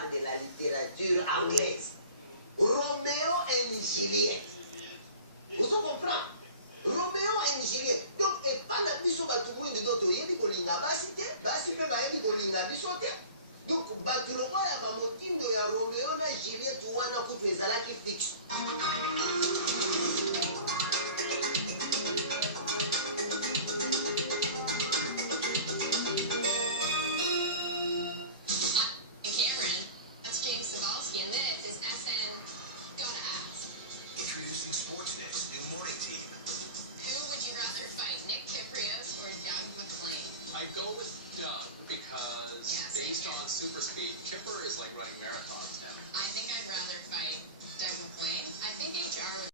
parle de la littérature anglaise. Roméo et Juliette. Vous comprenez? Roméo et Juliette. Donc, et pas la biso batumu de d'autres, il y a des colinga basité, basité, il y a des colinga bisoté. Donc, batulo ya mamotindo ya Roméo et Juliette, ou wana kufezala qui fixe.